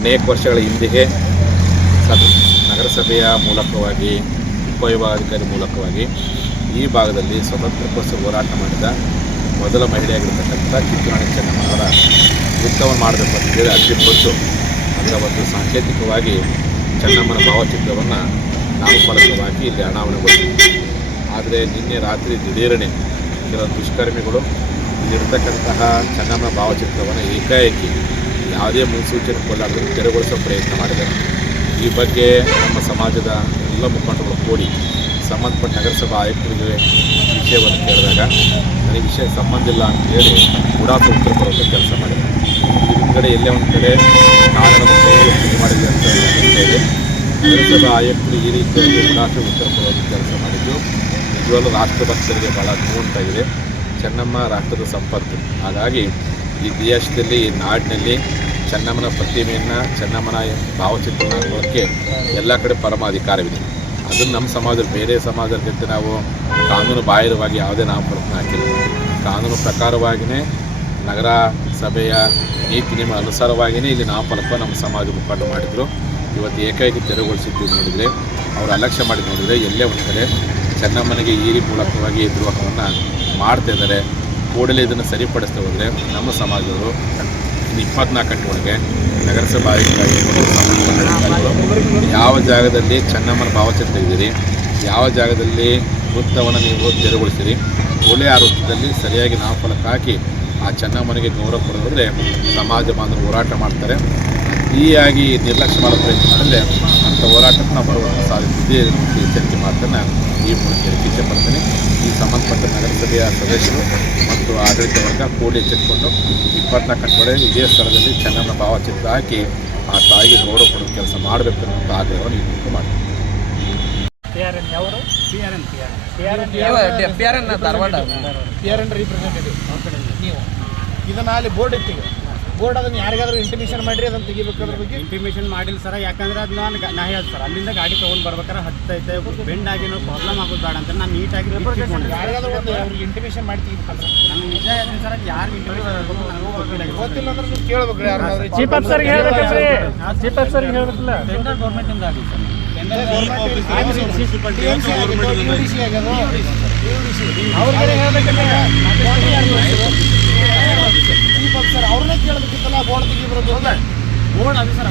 ಅನೇಕ ವರ್ಷಗಳ ಹಿಂದೆಯೇ ನಗರಸಭೆಯ ಮೂಲಕವಾಗಿ ಉಪವಿಭಾಗಾಧಿಕಾರಿ ಮೂಲಕವಾಗಿ ಈ ಭಾಗದಲ್ಲಿ ಸ್ವತಂತ್ರಕ್ಕೋಸ್ಕರ ಹೋರಾಟ ಮಾಡಿದ ಮೊದಲ ಮಹಿಳೆಯಾಗಿರ್ತಕ್ಕಂಥ ಕಿತ್ತೂರಾಣಿ ಚೆನ್ನಮ್ಮನವರ ವೃತ್ತವನ್ನು ಮಾಡಬೇಕು ಅಂತೇಳಿ ಅರ್ಜಿ ಕೊಟ್ಟು ಅದರ ಒಂದು ಸಾಂಕೇತಿಕವಾಗಿ ಚೆನ್ನಮ್ಮನ ಭಾವಚಿತ್ರವನ್ನು ನಾಮಫಲಕವಾಗಿ ಇಲ್ಲಿ ಅನಾವರಣಗೊಳಿಸಿದ್ವಿ. ಆದರೆ ನಿನ್ನೆ ರಾತ್ರಿ ದಿಢೀರನೆ ಕೆಲವು ದುಷ್ಕರ್ಮಿಗಳು ಇಲ್ಲಿರ್ತಕ್ಕಂತಹ ಚೆನ್ನಮ್ಮನ ಭಾವಚಿತ್ರವನ್ನು ಏಕಾಏಕಿ ಯಾವುದೇ ಮುನ್ಸೂಚನೆ ಕೊಡಲಾರದೆ ತೆರವುಗೊಳಿಸೋ ಪ್ರಯತ್ನ ಮಾಡಿದ್ದಾರೆ. ಈ ಬಗ್ಗೆ ನಮ್ಮ ಸಮಾಜದ ಎಲ್ಲ ಮುಖಂಡಗಳು ಕೂಡಿ ಸಂಬಂಧಪಟ್ಟ ನಗರಸಭಾ ಆಯುಕ್ತರಿಗೆ ವಿಷಯವನ್ನು ಕೇಳಿದಾಗ ನನಗೆ ವಿಷಯ ಸಂಬಂಧ ಇಲ್ಲ ಅಂತೇಳಿ ಉಡಾಫೆ ಉತ್ತರ ಕೊಡೋಕ್ಕೆ ಕೆಲಸ ಮಾಡಿದೆ. ಹಿಂದ್ಗಡೆ ಎಲ್ಲೇ ಒಂದು ಕಡೆ ಕಾರಣದ ಕೈಗೆ ಮಾಡಿದೆ ಅಂತ ಹೇಳಿ ನಗರಸಭಾ ಆಯುಕ್ತರು ಈ ರೀತಿಯಾಗಿ ಉಡಾಫೆ ಉತ್ತರ ಕೊಡೋಕ್ಕೆ ಕೆಲಸ ಮಾಡಿದ್ದು ನಿಜವಾಗ್ಲೂ ರಾಷ್ಟ್ರಭಕ್ತರಿಗೆ ಭಾಳ ನೋವುಂಟಾಗಿದೆ. ಚೆನ್ನಮ್ಮ ರಾಷ್ಟ್ರದ ಸಂಪತ್ತು. ಹಾಗಾಗಿ ಈ ದೇಶದಲ್ಲಿ ಈ ನಾಡಿನಲ್ಲಿ ಚೆನ್ನಮ್ಮನ ಪ್ರತಿಮೆಯನ್ನು ಚೆನ್ನಮ್ಮನ ಭಾವಚಿತ್ರನ ಹಾಕೋಕ್ಕೆ ಎಲ್ಲ ಕಡೆ ಪರಮಾಧಿಕಾರವಿದೆ. ಅದನ್ನು ನಮ್ಮ ಸಮಾಜದಲ್ಲಿ ಬೇರೆ ಸಮಾಜದ ನಾವು ಕಾನೂನು ಬಾಹಿರವಾಗಿ ಯಾವುದೇ ನಾಮಫಲಕನ ಹಾಕಿಲ್ಲ. ಕಾನೂನು ಪ್ರಕಾರವಾಗಿಯೇ ನಗರ ಸಭೆಯ ನೀತಿ ನಿಯಮ ಅನುಸಾರವಾಗಿಯೇ ಇಲ್ಲಿ ನಾಮಫಲಕ ನಮ್ಮ ಸಮಾಜ ಮುಖಂಡ ಮಾಡಿದರು. ಇವತ್ತು ಏಕಾಏಕಿ ತೆರವುಗೊಳಿಸಿದ್ದು ನೋಡಿದರೆ ಅವರು ಅಲಕ್ಷ್ಯ ಮಾಡಿ ನೋಡಿದರೆ ಎಲ್ಲೇ ಒಂದು ಕಡೆ ಚೆನ್ನಮ್ಮನಿಗೆ ಈ ಮೂಲಕವಾಗಿ ದ್ರೋಹವನ್ನು ಮಾಡ್ತಾ ಇದ್ದಾರೆ. ಕೂಡಲೇ ಇದನ್ನು ಸರಿಪಡಿಸ್ತಾ ಹೋದರೆ ನಮ್ಮ ಸಮಾಜದವರು 24 ಗಂಟೆಯೊಳಗೆ ನಗರಸಭಾ ಆಯುಕ್ತರಾಗಿರ್ಬೋದು, ಸಂಬಂಧಪಟ್ಟ ಯಾವ ಜಾಗದಲ್ಲಿ ಚೆನ್ನಮ್ಮನ ಭಾವಚಿತ್ರ ಇದ್ದೀರಿ, ಯಾವ ಜಾಗದಲ್ಲಿ ವೃತ್ತವನ್ನು ನೀವು ತೆರವುಗೊಳಿಸಿರಿ, ಒಳ್ಳೆಯ ಆ ವೃತ್ತದಲ್ಲಿ ಸರಿಯಾಗಿ ನಾಮಫಲಕ ಹಾಕಿ ಆ ಚೆನ್ನಮ್ಮನಿಗೆ ಗೌರವ ಕೊಡೋದ್ರೆ ಸಮಾಜ ಬಾಂಧವರು ಹೋರಾಟ ಮಾಡ್ತಾರೆ. ಅತಿಯಾಗಿ ನಿರ್ಲಕ್ಷ್ಯ ಮಾಡೋ ಪ್ರಯತ್ನ ಮಾಡಿದ್ರೆ ಅಂಥ ಹೋರಾಟಕ್ಕೆ ನಾವು ಬರುವಂಥ ಸಾಧ್ಯತೆ ಎಚ್ಚರಿಕೆ ಮಾಡ್ತಾನೆ ಈ ಮೂಲಕ ಇಚ್ಛೆ ಪಡ್ತೀನಿ. ಈ ಸಂಬಂಧಪಟ್ಟ ನಗರಸಭೆಯ ಸದಸ್ಯರು ಮತ್ತು ಆಡಳಿತ ವರ್ಗ ಕೂಡಿ ಎಚ್ಚೆತ್ತುಕೊಂಡು 24 ಗಂಟೆ ಇದೇ ಸ್ಥಳದಲ್ಲಿ ಚೆನ್ನಮ್ಮನ ಭಾವಚಿತ್ರ ಹಾಕಿ ಆ ತಾಯಿಗೆ ಗೌರವ ಕೊಡೋ ಕೆಲಸ ಮಾಡಬೇಕು ಅನ್ನೋ ಆಗ್ರಹವನ್ನು ಈ ಮೂಲಕ ಮಾಡ್ತೀನಿ. ಇದನ್ನ ಅಲ್ಲಿ ಬೋರ್ಡ್ ಇರ್ತೀವಿ. ಬೋರ್ಡ್ ಅದನ್ನು ಯಾರಿಗಾದ್ರೂ ಇಂಟಿಮೇಷನ್ ಮಾಡಿರಿ ಅದನ್ನು ತೆಗಿಬೇಕಾದ್ರ ಬಗ್ಗೆ ಇಂಟಿಮೇಷನ್ ಮಾಡಿಲ್ಲ ಸರ್. ಯಾಕಂದ್ರೆ ಅದು ನಾ ಹೇಳ್ದು ಸರ್, ಅಲ್ಲಿಂದ ಗಾಡಿ ತೊಗೊಂಡು ಬರ್ಬೇಕಾದ್ರೆ ಹತ್ತೈತೆ ಬೆಂಡ್ ಆಗಿ ನಾವು ಪ್ರಾಬ್ಲಮ್ ಆಗೋದು ಬೇಡ ಅಂತ ನಾನು ನೀಟಾಗಿ ಯಾರಿಗಾದ್ರೂ ಒಂದು ಅವ್ರಿಗೆ ಇಂಟಿಮೇಷನ್ ಮಾಡಿ ತೆಗಿಬೇಕಲ್ಲ. ನಾನು ನಿಜ ಹೇಳ್ತೀನಿ ಸರ್, ಯಾರು ಗೊತ್ತಿಲ್ಲ ಅಂದ್ರೆ ನೀವು ಕೇಳ್ಬೇಕು. ಯಾರು ಚೀಫ್ ಆಫೀಸರ್ಗೆ ಹೇಳ್ಬೇಕಲ್ರಿ, ಚೀಫ್ ಆಫೀಸರ್ಗೆ ಹೇಳ್ಬೇಕಲ್ಲ. ಟೆಂಡರ್ ಗೌರ್ಮೆಂಟಿಂದ ಆಗಿದೆ ಸರ್. ಅವ್ರನ್ನೇ ಕೇಳಬೇಕಿತ್ತಲ್ಲ ಬೋರ್ಡ್ ತೆಗಿ ಬರೋದು. ಬೋರ್ಡ್ ಅದು ಸರ್.